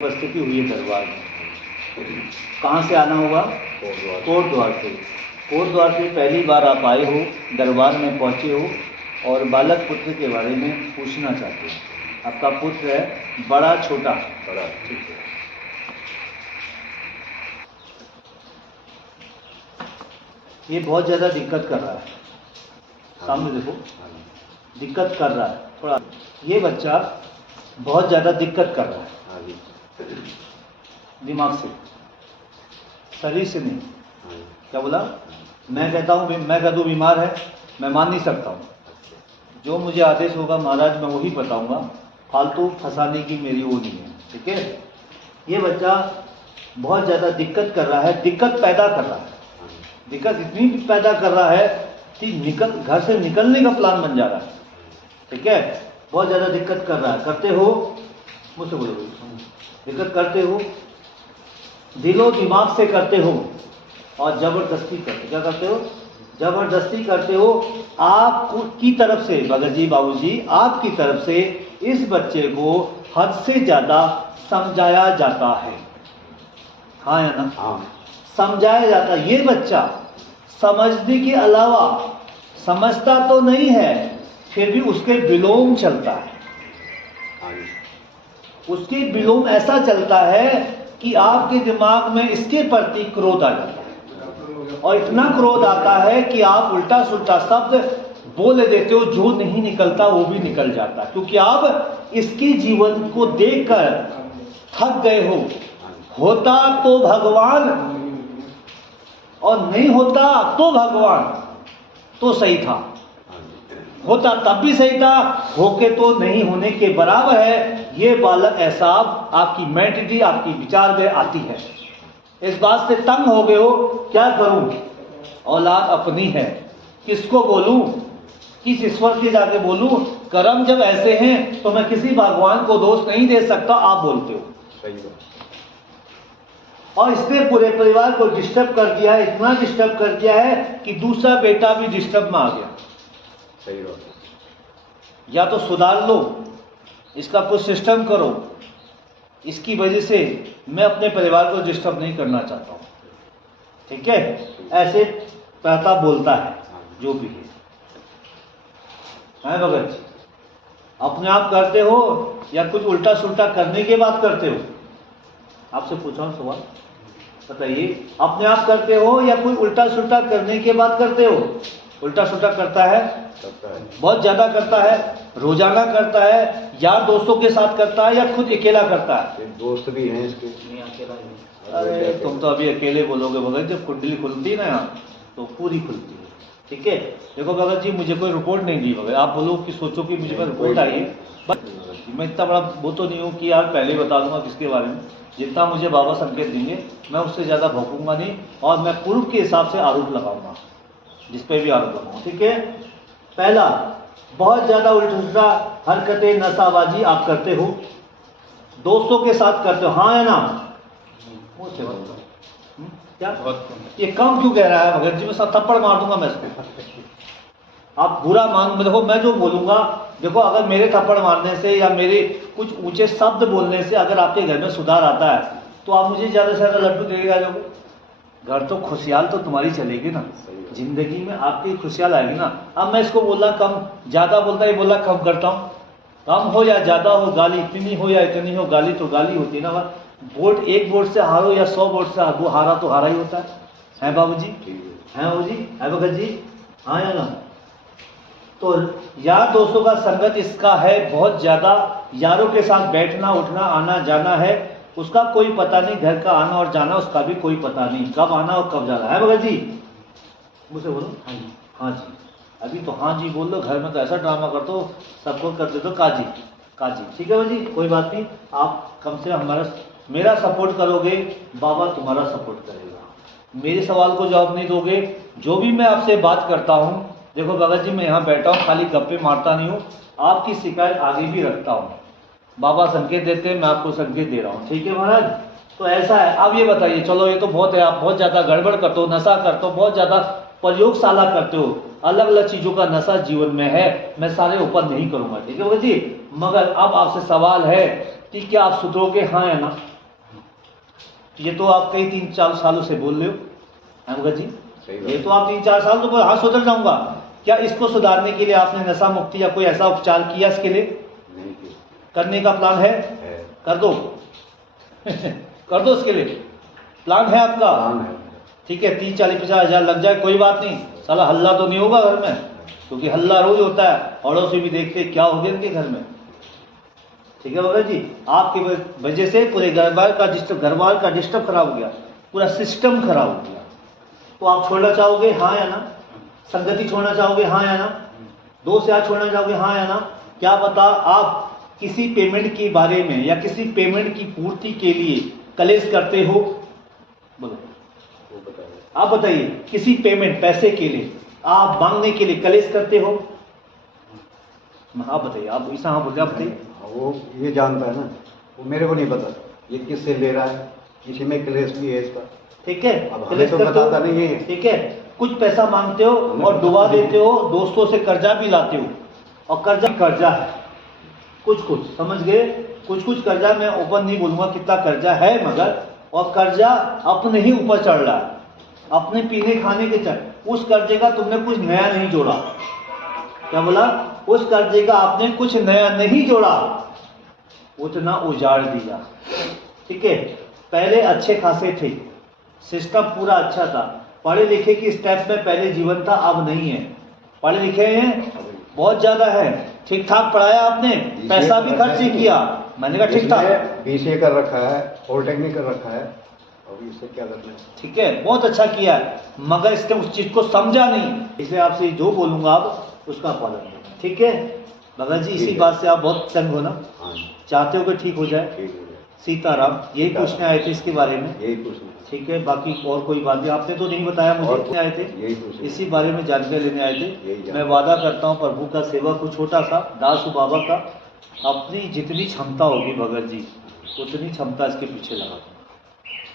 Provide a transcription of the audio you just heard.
उपस्थिति हुई है दरबार में। कहाँ से आना होगा? कोट द्वार से। कोट द्वार से पहली बार आप आए हो, दरबार में पहुँचे हो और बालक पुत्र के बारे में पूछना चाहते हो। आपका पुत्र है बड़ा छोटा? बड़ा, ठीक है। ये बहुत ज़्यादा दिक्कत कर रहा है, सामने देखो, दिक्कत कर रहा है थोड़ा। ये बच्चा बहुत ज़्यादा दिक्कत कर रहा है दिमाग से, शरीर से नहीं। क्या बोला? मैं कहता हूँ, मैं कह दूँ बीमार है, मैं मान नहीं सकता हूँ। जो मुझे आदेश होगा महाराज मैं वही बताऊँगा, फालतू फंसाने की मेरी वो नहीं है, ठीक है। ये बच्चा बहुत ज़्यादा दिक्कत कर रहा है, दिक्कत पैदा कर रहा है। दिक्कत इतनी पैदा कर रहा है कि घर से निकलने का प्लान बन जा रहा है, ठीक है। बहुत ज़्यादा दिक्कत कर रहा है। करते हो? मुझसे बोलो। दिक्कत करते हो, दिलो दिमाग से करते हो और ज़बरदस्ती करते। क्या करते हो? ज़बरदस्ती करते हो। आपकी तरफ से, भगत जी बाबूजी, आपकी तरफ से इस बच्चे को हद से ज़्यादा समझाया जाता है। हाँ या ना? हाँ, समझाया जाता है। ये बच्चा समझने के अलावा समझता तो नहीं है, फिर भी उसके विलोम चलता है। उसके विलोम ऐसा चलता है कि आपके दिमाग में इसके प्रति क्रोध आ जाता है, और इतना क्रोध आता है कि आप उल्टा सुल्टा शब्द बोल देते हो, जो नहीं निकलता वो भी निकल जाता है, क्योंकि आप इसके जीवन को देखकर थक गए हो। होता तो भगवान और नहीं होता तो भगवान, तो सही था। होता तब भी सही था, होके तो नहीं होने के बराबर है। ये बालक ऐसा आपकी मेंटिटी, आपकी विचार में आती है। इस बात से तंग हो गए हो, क्या करूं? औलाद अपनी है, किसको बोलूं? किस ईश्वर के जाके बोलूं? कर्म जब ऐसे हैं तो मैं किसी भगवान को दोष नहीं दे सकता, आप बोलते हो। सही बात। और इसने पूरे परिवार को डिस्टर्ब कर दिया है, इतना डिस्टर्ब कर दिया है कि दूसरा बेटा भी डिस्टर्ब में आ गया। सही बात। या तो सुधार लो, इसका कुछ सिस्टम करो। इसकी वजह से मैं अपने परिवार को डिस्टर्ब नहीं करना चाहता हूँ, ठीक है। ऐसे कहता बोलता है जो भी है भगत जी। अपने आप करते हो या कुछ उल्टा सुल्टा करने के बाद करते हो? आपसे पूछा हूँ सवाल, बताइए। अपने आप करते हो या कोई उल्टा सुल्टा करने के बाद करते हो? उल्टा सुल्टा करता है, बहुत ज्यादा करता है, रोजाना करता है, यार दोस्तों के साथ करता है या खुद अकेला करता है? दोस्त भी हैं इसके। नहीं, अकेला ही। अरे तुम तो अभी अकेले बोलोगे भगत। जब कुंडली खुलती है ना यहाँ तो पूरी खुलती है, ठीक है। देखो भगत जी, मुझे कोई रिपोर्ट नहीं दी भगत। आप बोलो कि सोचो कि मुझे रिपोर्ट आई है, मैं इतना बड़ा वो तो नहीं हूँ कि यार पहले बता दूंगा किसके बारे में। जितना मुझे बाबा संकेत देंगे मैं उससे ज़्यादा भौंकूंगा नहीं, और मैं पूर्व के हिसाब से आरोप लगाऊंगा, जिस पे भी आरोप लगाऊंगा, ठीक है। पहला, बहुत ज़्यादा उल्टा हरकतें, नशाबाजी आप करते हो, दोस्तों के साथ करते हो, हाँ या ना? क्या ये कम क्यों कह रहा है भगत जी? मैं सब थप्पड़ मार दूंगा मैं इसको। आप बुरा मान, देखो मैं जो बोलूंगा, देखो अगर मेरे थप्पड़ मारने से या मेरे कुछ ऊंचे शब्द बोलने से अगर आपके घर में सुधार आता है तो आप मुझे ज़्यादा से ज़्यादा लड्डू दे जाओगे। घर तो खुशहाल तो तुम्हारी चलेगी ना, जिंदगी में आपकी खुशहाल आएगी ना। अब मैं इसको बोलना कम, ज़्यादा बोलता है, बोलना कम करता हूँ। कम हो या ज़्यादा हो, गाली इतनी हो या इतनी हो, गाली तो गाली होती है ना। वोट एक वोट से हारो या 100 वोट से हारा तो हारा ही होता है बाबूजी? हैं बाबूजी? है भगत जी? हाँ या ना? तो यार दोस्तों का संगत इसका है बहुत ज़्यादा। यारों के साथ बैठना उठना आना जाना है, उसका कोई पता नहीं। घर का आना और जाना उसका भी कोई पता नहीं, कब आना और कब जाना है भगत जी? मुझसे बोलो। हाँ जी, हाँ जी। अभी तो हाँ जी बोल लो, घर में तो ऐसा ड्रामा कर दो, सबको कर दे दो काजी काजी, ठीक है भाई जी, कोई बात नहीं। आप कम से कम मेरा सपोर्ट करोगे, बाबा तुम्हारा सपोर्ट करेगा। मेरे सवाल को जवाब नहीं दोगे, जो भी मैं आपसे बात करता हूँ, देखो भगत जी मैं यहाँ बैठा हूँ, खाली गप्पे मारता नहीं हूँ, आपकी शिकायत आगे भी रखता हूँ। बाबा संकेत देते हैं, मैं आपको संकेत दे रहा हूँ, ठीक है महाराज। तो ऐसा है। अब ये बताइए, चलो ये तो बहुत है, आप बहुत ज़्यादा गड़बड़ करते हो, नशा करते हो, बहुत ज़्यादा प्रयोगशाला करते हो, अलग अलग चीज़ों का नशा जीवन में है, मैं सारे ऊपर नहीं करूँगा, ठीक है भगत जी। मगर अब आपसे सवाल है कि क्या आप सुधरोगे, हाँ या ना? ये तो आप कई 3-4 सालों से बोल रहे हो, है भगत जी? ये तो आप 3-4 साल तो बोल, हाँ सुधर जाऊंगा। क्या इसको सुधारने के लिए आपने नशा मुक्ति या कोई ऐसा उपचार किया इसके लिए? नहीं किया। करने का प्लान है? कर दो कर दो, इसके लिए प्लान है आपका? काम है। ठीक है, 30, 40, 50 हजार लग जाए कोई बात नहीं, साला हल्ला तो नहीं होगा घर में, क्योंकि हल्ला रोज होता है, औरों से भी देखते क्या हो गया इनके घर में। ठीक है भगत जी, आपकी वजह से पूरे घर का डिस्टर्ब खराब हो गया, पूरा सिस्टम खराब हो गया। तो आप छोड़ना चाहोगे, हाँ या ना? संगति छोड़ना चाहोगे, हाँ या ना? दोस्त यार छोड़ना चाहोगे, हाँ या ना? क्या पता आप किसी पेमेंट के बारे में या किसी पेमेंट की पूर्ति के लिए कलेश करते हो? बोलो, आप बताइए, किसी पेमेंट पैसे के लिए आप मांगने के लिए कलेश करते हो? आप बताइए, आप ऐसा हाँ बोलते, आप बताइए। वो ये जानता है ना, वो मेरे को नहीं पता ये किससे ले रहा है, किसी में क्लेश भी है इसका। ठीक है, अब हमें कलेश तो करते हो, बताता नहीं है। ठीक है, कुछ पैसा मांगते हो और डुबा देते हो, दोस्तों से कर्जा भी लाते हो, और कर्जा है कुछ समझ गए, कुछ कर्जा, मैं ओपन नहीं बोलूंगा कितना कर्जा है, मगर और कर्जा अपने ही ऊपर चढ़ रहा है, अपने पीने खाने के चढ़, उस कर्जे का तुमने कुछ नया नहीं जोड़ा। क्या बोला? उस कर्जे का आपने कुछ नया नहीं जोड़ा, उतना उजाड़ दिया। ठीक है, पहले अच्छे खासे थे, सिस्टम पूरा अच्छा था, पढ़े लिखे की स्टेप में पहले जीवन था, अब नहीं है। पढ़े लिखे हैं बहुत ज्यादा है, ठीक ठाक पढ़ाया आपने, पैसा भी खर्च ही किया, मैंने कहा ठीक ठाक, BCA कर रखा है, पॉलिटेक्निक कर रखा है, अभी इससे क्या करना है? ठीक है, बहुत अच्छा किया है, मगर इसने उस चीज को समझा नहीं, इसलिए आपसे जो बोलूंगा आप उसका पालन करें। ठीक है भगत जी, इसी बात से आप बहुत तंग हो ना, चाहते हो कि ठीक हो जाए? ठीक हो जाए। सीताराम, यही पूछने आए थे इसके बारे में? यही पूछना। ठीक है, बाकी और कोई बात नहीं, आपने तो नहीं बताया मुझे, आए थे यही पूछना, इसी बारे में जानकारी लेने आए थे। यही मैं वादा करता हूँ प्रभु का सेवक को, छोटा सा दासू बाबा का, अपनी जितनी क्षमता होगी भगत जी, उतनी क्षमता इसके पीछे लगा दूँ।